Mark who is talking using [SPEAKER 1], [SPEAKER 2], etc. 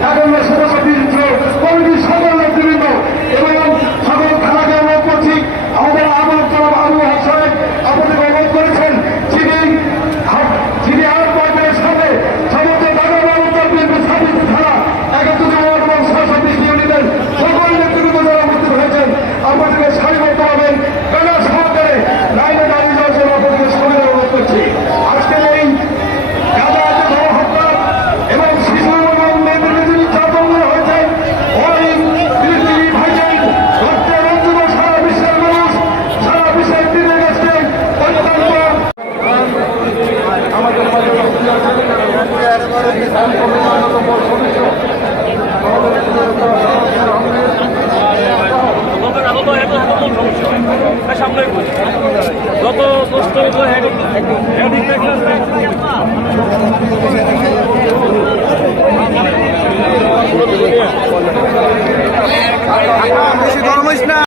[SPEAKER 1] ঢাকা ಹೇಳಿ